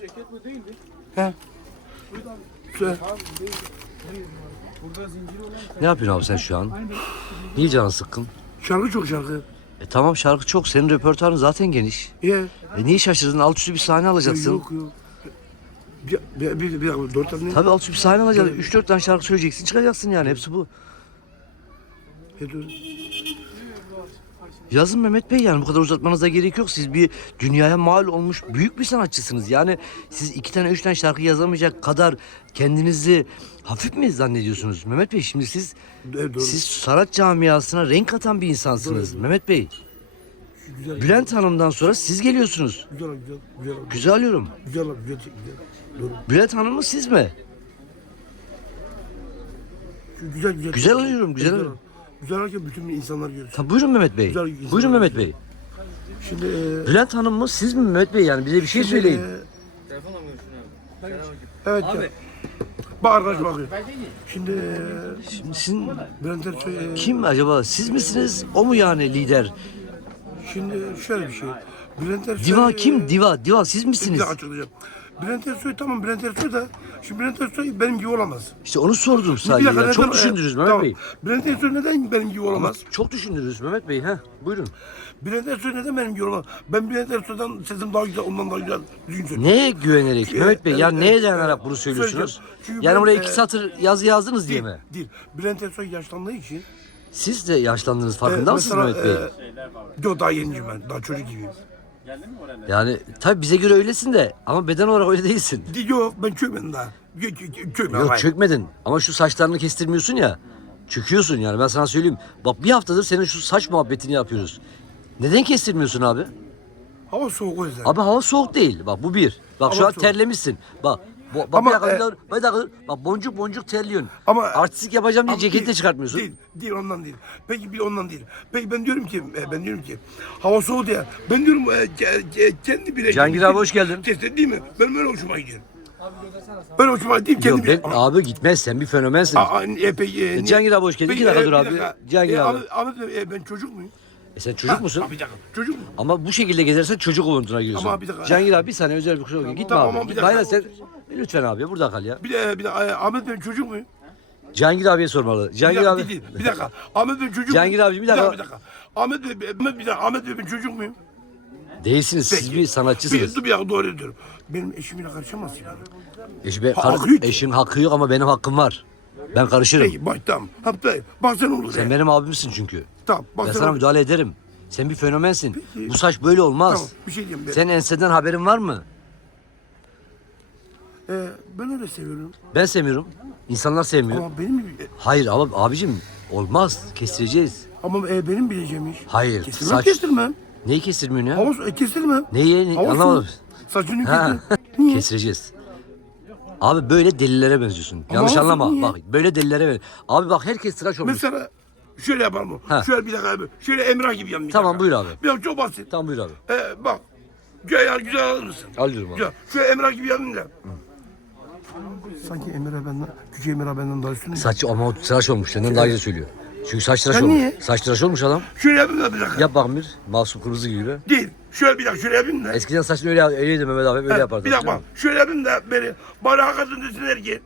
ceket bu değildi. He. Söyle. Burada zincir olan Ne yapıyorsun abi sen şu an? Niye canın sıkkın? Şarkı çok şarkı. E tamam şarkı çok. Senin repertuarın zaten geniş. Ye. E niye şaşırdın? Alt üstü bir sahne alacaksın. Yok yok. Bir, bir, bir, bir dakika dört tane. Tabii alt üstü bir sahne alacaksın. 3-4 tane şarkı söyleyeceksin. Çıkacaksın yani. Hepsi bu. Dur. Yazın Mehmet Bey yani bu kadar uzatmanıza gerek yok. Siz bir dünyaya mal olmuş büyük bir sanatçısınız. Yani siz iki tane üç tane şarkı yazamayacak kadar kendinizi hafif mi zannediyorsunuz Mehmet Bey? Şimdi siz Evet, doğru. siz sanat camiasına renk katan bir insansınız Mehmet Bey. Güzel. Bülent Hanım'dan sonra siz geliyorsunuz. Güzel güzel güzel. Güzel alıyorum. Güzel güzel güzel. güzel. Doğru. Bülent Hanım mı siz mi? Şu Güzel güzel. Güzel alıyorum, Güzel. alıyorum. Güzel bütün insanlar görsün. Tabii buyurun Mehmet Bey. Güzel güzel. Buyurun Mehmet Bey. Şimdi e, Bülent Hanım mı siz mi Mehmet Bey yani bize bir şey söyleyin. e, Telefon almıyorsun abi. evet. Abi. ya. Bak arkadaş bakıyor. Şimdi e, Şimdi sizin Bülent Ersoy e, kim acaba siz misiniz o mu yani lider? Şimdi şöyle bir şey. Bülent Ersoy Diva kim? Diva. Diva siz Bir misiniz? dakika açıklayacağım. Bülent Ersoy tamam Bülent Ersoy da şimdi Bülent Ersoy benim gibi olamaz. İşte onu sordum sadece. ya. Çok neden- düşündünüz e, Mehmet tamam. Bey. Bülent Ersoy neden benim gibi Ama olamaz? çok düşündünüz Mehmet Bey. ha. Buyurun. Bülent Ersoy neden benim gibi olamaz? Ben Bülent Ersoy'dan sesim daha güzel, ondan daha güzel düzgün söylüyorum. Neye güvenerek Mehmet Bey? Ya evet, neye evet, dayanarak bunu söylüyorsunuz? Söyleyeceğim. Çünkü Yani ben, buraya e, iki satır yazı yazdınız diye Değil, mi? değil. Bülent Ersoy yaşlandığı için. Siz de yaşlandınız farkında e, mısınız mesela, Mehmet Bey? E, yok daha yenicim ben, daha çocuk gibiyim. Yani tabii bize göre öylesin de ama beden olarak öyle değilsin. Yok ben çökmedim daha. Yok, yok, yok, çökmedim. Yok çökmedin ama şu saçlarını kestirmiyorsun ya. Çöküyorsun yani ben sana söyleyeyim. Bak bir haftadır senin şu saç muhabbetini yapıyoruz. Neden kestirmiyorsun abi? Hava soğuk o yüzden. Abi hava soğuk değil. Bak bu bir. Bak şu Hava an soğuk. terlemişsin. Bak. Bu, bak Ama, bir dakika, e, bir dakika, bir dakika. Bak boncuk boncuk terliyorsun. Ama- Artistik yapacağım diye Ama ceketi de değil, çıkartmıyorsun. Değil, değil ondan değil. Peki bir ondan değil. Peki ben diyorum ki, e, ben diyorum ki hava soğudu ya. Ben diyorum e, ke- kendi bile. Cihangir abi hoş geldin. Kesin değil mi? Ben böyle hoşuma gidiyor. Böyle hoşuma gidiyor. Kendi Yok ben bile. abi gitmez sen bir fenomensin. Aa, e, peki, e, niye- Cihangir abi hoş geldin. Peki, İki dakika e, dur abi. Cihangir E, abi. Ahmet Bey, e, ben çocuk muyum? E sen çocuk musun? Ha, bir dakika. Çocuk mu? Ama bu şekilde gezersen çocuk oluntuuna giriyorsun. Ama bir dakika. Cihangir abi bir saniye özel bir kusura bakma. Gitme Tamam, abi. bir dakika. Hayır sen lütfen abi burada kal ya. Bir de, bir de e, Ahmet Bey çocuk muyum? Cihangir abiye sormalı. Dakika, abi. değil. Bir dakika. Ahmet Bey çocuk muyum? abicim, bir dakika. Bir dakika. Ahmet Bey, Ahmet, bir dakika. Ahmet Bey ben çocuk muyum? Değilsiniz. Siz Peki. bir sanatçısınız. Bir, bir dakika doğru diyorum. Benim eşimle karışamaz yani. Eşi, be, Ha, kar- hakkı eşin hakkı yok ama benim hakkım var. Ben karışırım. Peki bak tamam. Ha, peki. Bak sen olur. Sen ya. benim abimsin çünkü. Tamam. Bak Ben sana olur. müdahale ederim. Sen bir fenomensin. Peki. Bu saç böyle olmaz. Tamam bir şey diyeyim. Ben, Sen enseden haberin var mı? Ee, ben öyle seviyorum. Ben sevmiyorum. İnsanlar sevmiyor. Ama benim Hayır ama abicim olmaz. Kestireceğiz. ama e, benim bileceğim iş. Hayır, Kestirmem saç- kestirmem. Neyi kestirmiyorsun ya? Hava so- e, kestirmem. Neyi? Ne- Anlamadım. Saçını Ha. kestir. Niye? Kestireceğiz. Abi böyle delillere benziyorsun. Yanlış olsun, anlama. niye? Bak böyle delillere ben. Abi bak herkes tıraş olmuş. Mesela şöyle yapalım mı? Ha. Şöyle bir dakika abi. Şöyle Emrah gibi bir Tamam, dakika. buyur abi. Dakika çok basit. Tamam buyur abi. Ee, bak. Güzel, güzel alır mısın? Alıyorum abi. Güzel. Şöyle Emrah gibi yanın da. Sanki Emrah benden, küçük Emrah benden daha üstün. Saçı ama o tıraş olmuş. Senden daha güzel söylüyor. Çünkü saç tıraş Ya olmuş. niye? Saç tıraş olmuş adam. Şöyle yapayım da bir dakika. Yap bakayım bir. Masum kırmızı gibi. Değil. Şöyle bir dakika şöyle yapayım da. Eskiden saçını öyle öyleydi Mehmet abi öyle yapardı. Bir dakika bak. Şöyle yapayım da beni. Bana hakikaten desinler ki.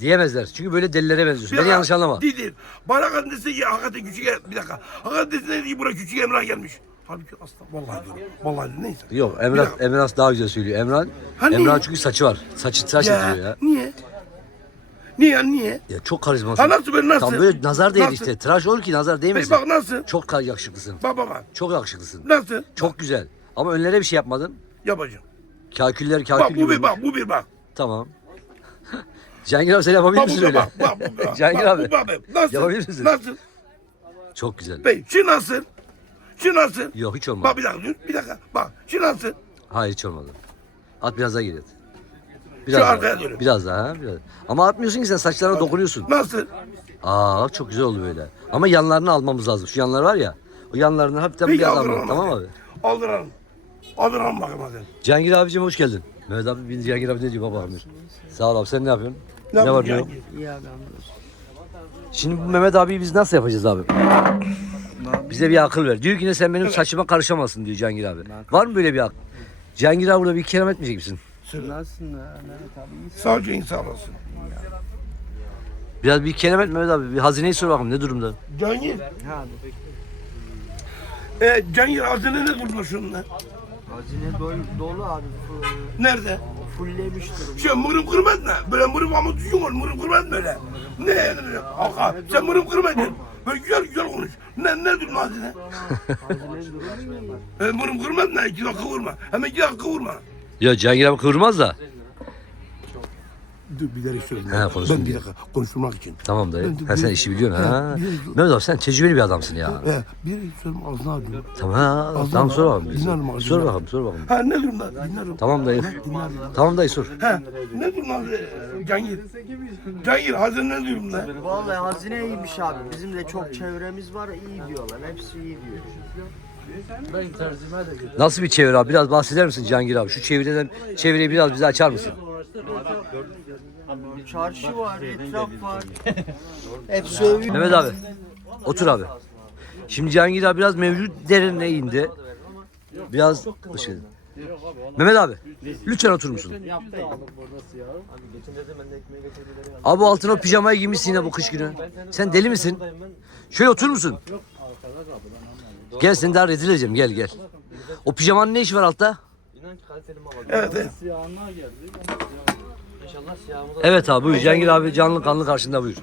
Diyemezler. Çünkü böyle delilere benziyorsun. Bir Beni yanlış anlama. Değil değil. Bana hakikaten desinler ki hakikaten küçük Em- bir dakika. Hakikaten desinler ki buraya küçük Emrah gelmiş. Halbuki asla vallahi diyorum. Vallahi diyorum. Neyse. Yok Bir Emrah, dakika. Emrah daha güzel söylüyor. Emrah, Ha, niye? Emrah çünkü saçı var. Saçı tıraş ediyor ya. Niye? Niye ya niye? Ya çok karizmasın. Ha nasıl ben nasıl? Tam böyle nazar değil Nasıl? işte. Tıraş olur ki nazar değmesin. bak nasıl? Çok ka- yakışıklısın. Bak bak bak. Çok yakışıklısın. Nasıl? Çok güzel. Ama önlere bir şey yapmadın. Yapacağım. Kaküller Bak kakül bu gibi. bir bak bu bir bak. Tamam. Cihangir abi sen yapabilir Bak misin öyle? bak bak bak. Bak, abi. bak, bak. Nasıl? Yapabilir misin? Nasıl? Çok güzel. Bey şu nasıl? Şu nasıl? Yok hiç olmadı. Bak bir dakika dur bir dakika. Bak şu nasıl? Hayır hiç olmadı. At biraz daha geri at. Şu Biraz arkaya daha. dönün. Biraz daha. ha, Biraz. Ama atmıyorsun ki sen saçlarına dokunuyorsun. Nasıl? Aa çok güzel oldu böyle. Ama yanlarını almamız lazım. Şu yanlar var ya. O yanlarını hafiften Peki biraz aldıralım. almalım. Tamam abi. Aldıralım. Aldıralım bakalım hadi. Cihangir abicim hoş geldin. Mehmet abi Cihangir abi ne diyor baba Amir. Sağ ol abi sen ne yapıyorsun? Ne Ne, var? Ya Şimdi bu Mehmet abi biz nasıl yapacağız abi? Bize bir akıl ver. Diyor ki ne sen benim saçıma karışamazsın diyor Cihangir abi. Var mı böyle bir akıl? Cihangir abi burada bir kelam etmeyecek misin? Nasılsın ya Mehmet abi? İyisin. Sağ ol Cengiz sağ olasın. Biraz bir kelime et Mehmet abi. Bir hazineyi sor bakalım ne durumda? Cangir. Ha, E, Cangir hazine ne durumda şununla? hazine dolu, dolu abi. Nerede? Fullemiş durum. Şey mırım kırmaz ne? Böyle mırım ama düzgün ol. Mırım kırmaz böyle. Ne? ne, ne? Aka, sen mırım kırmadın. Böyle güzel güzel konuş. Ne, ne durumda hazine? Hazine durum E, mırım kırmaz ne? İki dakika vurma. Hemen iki dakika vurma. Ya Cihangir abi kıvırmaz da. Dur bir dakika söyleyeyim. He, konuşsun Ben bir diye. dakika konuşturmak için. Tamam dayı. Ben de Ha, sen işi biliyorsun ha. He, bir- Mehmet abi sen tecrübeli bir adamsın ya. E, bir söyleyeyim ağzına alıyorum. Tamam ha. Az Tamam sor bakalım. Dinlerim abi, Sor bakalım sor bakalım. Ha ne durumda? Dinlerim. Tamam dayı. Tamam dayı sor. Ha ne durumda e, Cangir? Cangir hazine ne durumda? Vallahi hazine iyiymiş abi. Bizim de çok çevremiz var iyi diyorlar. Hepsi iyi diyor. Nasıl bir çevre abi? Biraz bahseder misin Cihangir abi? Şu çevreden çevreyi biraz bize açar mısın? Çarşı var, etraf var. Hepsi övüyor. Mehmet abi. Otur abi. Şimdi Cihangir abi biraz mevcut derinine indi. Biraz ışık. Mehmet abi. Lütfen otur musun? Abi o altına o pijamayı giymişsin yine bu kış günü. Sen deli misin? Şöyle otur musun? Gel seni daha rezil edeceğim gel gel. O pijamanın ne işi var altta? Evet evet. Evet abi buyur Cihangir abi canlı kanlı karşında buyur.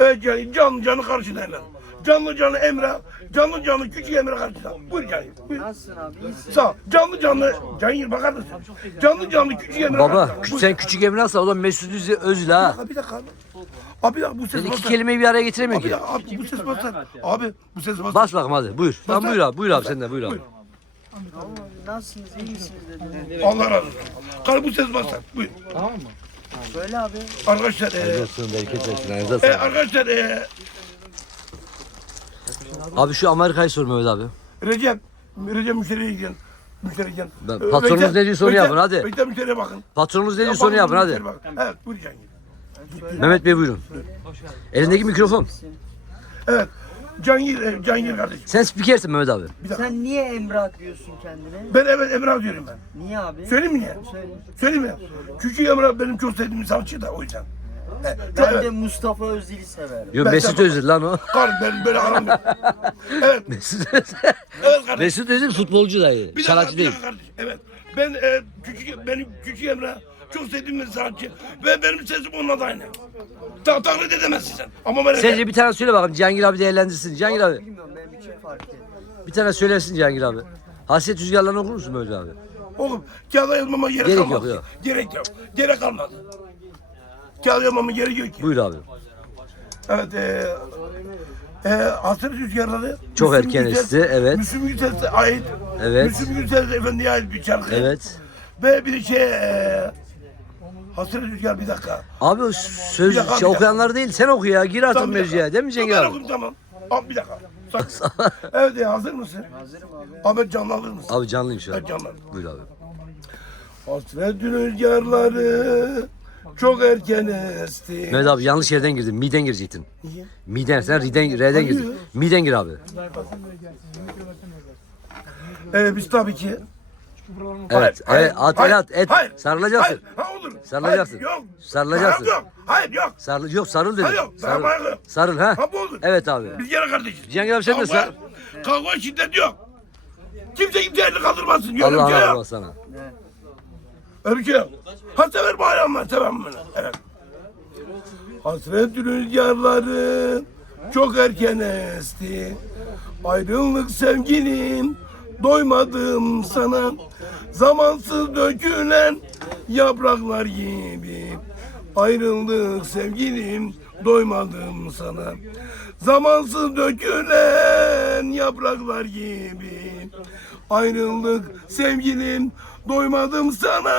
Evet Cangir canlı canlı karşıdaylar. Canlı canlı Emre, canlı canlı küçük Emre karşıda. Buyur. Buyur. Nasılsın abi? İyisin. Sağ ol. Canlı canlı Cangir bakar mısın? Canlı canlı küçük Emre Baba Buyur. sen küçük Emre nasıl o da Mesut Özil- ha. Abi bir dakika abi. Abi bir dakika bu ses Sen iki basar. kelimeyi bir araya Abi getiremiyor bir ki. dakika abi bu ses basar. Abi bu ses basar. Bas bakalım hadi buyur. Tamam buyur abi buyur abi sen de buyur abi. Tamam, Nasılsınız? İyi misiniz dedi. Allah razı olsun. Kar bu ses basar. Buyur. Söyle abi. Arkadaşlar e, Olsun bereket versin ayağınıza e, sağlık. arkadaşlar e, Abi şu Amerika'yı sor Mehmet abi. Recep Recep müşteriye gidin. Müşteriye gidin. Ben- E, patronunuz bekle, ne diyorsa onu bekle, yapın, hadi. Bekle müşteriye bakın. Patronunuz ne diyorsa onu yapın hadi. Evet buyur Cangir. Mehmet Bey buyurun. Elindeki mikrofon. Evet. Cangir, e, Cangir kardeşim. Sen spikersin Mehmet abi. Bir dakika. Sen niye Emrah diyorsun kendine? Ben evet Emrah diyorum ben. Niye abi? Söyleyeyim mi niye? Söyle. Söyleyeyim mi? Küçük Emrah benim çok sevdiğim sanatçı da o yüzden. E, çok, Ben evet. de Mustafa Özil'i severim. Yo Ben Mesut Özil lan o. Kar ben böyle aram yok. Evet. Mesut Özil. Evet kardeşim. Mesut Özil futbolcu dayı. Bir dakika, bir değil. dakika kardeşim. Evet. Ben e, küçük benim küçük Emrah çok sevdiğim bir sanatçı ve benim sesim onunla da aynı. Ta taklit edemezsin sen. Ama ben Sence bir tane söyle bakalım Cihangir abi değerlendirsin. Cihangir abi Bilmiyorum benim için fark etmez. bir tane söylesin Cihangir abi. Hasret rüzgarlarını okur musun Mehmet abi? Oğlum kağıda yazmama gerek, Gerek kalmadı. yok, yok. Gerek yok. Gerek kalmadı. Kağıda yazmama gerek yok ki. Buyur abi. Evet. E, e, Hasret Rüzgarları. Çok Müslüm erken Gürses- esti, evet. Müslüm Gürses'e ait. Evet. Müslüm Gürses Efendi'ye ait bir şarkı. Evet. Ve bir de şey e, Hasret Rüzgar bir dakika. Abi o söz Bir dakika, bir şey okuyanlar değil sen oku ya. Gir artık Tamam, bir mevzuya dakika. değil mi Cihangir Ben abi? okuyayım, Tamam. Abi bir dakika. Sak. evet e, hazır mısın? Hazırım abi. Ahmet canlı alır mısın? Abi canlıyım şu an. Evet canlı. Buyur abi. Hasret rüzgarları çok erken esti. Mehmet abi yanlış yerden girdin. Miden girecektin. Niye? Miden sen riden, R'den girdin. Miden gir abi. Ee, biz tabii ki. Evet. Hayır, evet. At el at. Et. hayır, Sarılacaksın. Hayır, ha olur. Sarılacaksın. Hayır, yok. Sarılacaksın. Hayır, yok. Hayır yok. Sarıl yok sarıl dedim. Hayır, yok. Sarıl. Hayır. Sarıl ha. Ha bu olur. Evet abi. Biz gene kardeşiz. Cihangir abi sen de sar. Kavga şiddet yok. Kimse kimseyi elini kaldırmasın. Öyle Allah Allah yok. Allah sana. Öyle bir şey yok. Ha sever bayram var. Sevmem bunu. Evet. Hasret rüzgarları çok erken esti. Ayrılık sevgilim doymadım sana. Zamansız dökülen yapraklar gibi. Ayrıldık sevgilim doymadım sana. Zamansız dökülen yapraklar gibi. Ayrıldık sevgilim doymadım sana.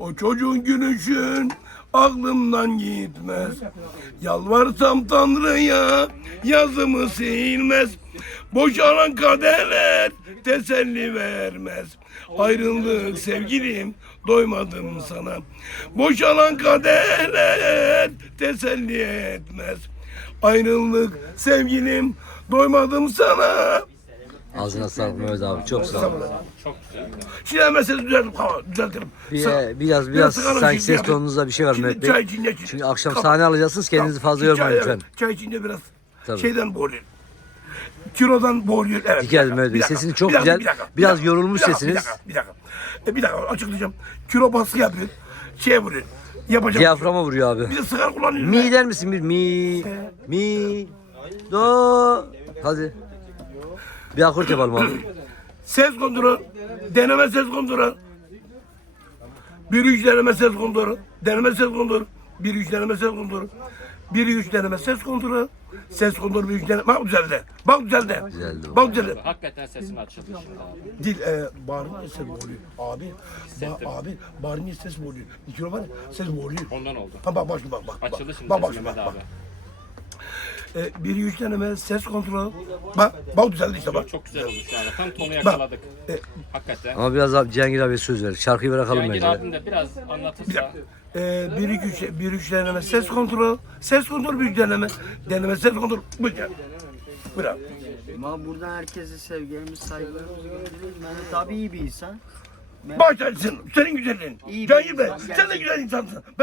O çocuğun gülüşün aklımdan gitmez. Yalvarsam Tanrı'ya yazımı silmez. Boşalan kaderler teselli vermez. Ayrıldık sevgilim doymadım sana. Boşalan kaderler teselli etmez. Ayrıldık sevgilim doymadım sana. Ağzına sağlık Mehmet abi. Çok sağ ol. Şimdi hemen sesi düzeltip düzeltirim. Bir, Sa- biraz biraz sigara sanki ses tonunuzda bir şey var Şimdi Mehmet Bey. Çay içince. Çünkü akşam Tamam. sahne alacaksınız. Kendinizi fazla yormayın Çay- lütfen. Çay içince biraz Tabii. şeyden boğuluyor. Kilodan boğuluyor. Evet. Dikkat edin Mehmet Bey. bir dakika, Sesiniz çok bir dakika, güzel. bir dakika, bir Biraz dakika, yorulmuş bir dakika, sesiniz. Bir dakika, bir dakika. E, bir dakika açıklayacağım. Kilo baskı yapıyor. Şey vuruyor. Yapacak. Diyaframa vuruyor abi. Bir de sigara kullanıyor. Mi der misin bir mi mi do hadi. Bir akort yapalım abi. Ses kontrolü. Deneme ses kontrolü. Bir üç deneme ses kontrolü. Deneme ses kontrolü. Bir üç deneme ses kontrolü. Bir üç deneme ses kontrolü. Ses kontrolü bir üç deneme. Bak düzeldi. Bak düzeldi. Düzeldi bak. Düzeldi. Hakikaten sesin açıldı şimdi. Dil e, bağırınca ses oluyor. Abi, ba, abi bağırınca ses oluyor. Mikro var ya ses oluyor. Ondan oldu. Ha bak bak şimdi bak bak. Açıldı şimdi Bak bak şimdi bak. Bak. E, bir üç deneme ses kontrolü. Bak bak düzeldi işte bak. Çok güzel oldu şu anda. Tam tonu yakaladık. E, Hakikaten. Ama biraz abi Cihangir abi söz ver. Şarkıyı bırakalım Cihangir bence. abim de biraz bir anlatırsa. E, bir iki üç, bir üç deneme ses kontrolü. Ses kontrolü bir üç deneme. Deneme ses kontrolü. Buyur. Buyur. Ama buradan herkese sevgilerimiz, saygılarımızı gönderiyoruz. Mehmet abi iyi bir insan. Başlarsın. Senin güzelliğin. İyi Cahil Bey. insan, Sen de güzel insansın. Ben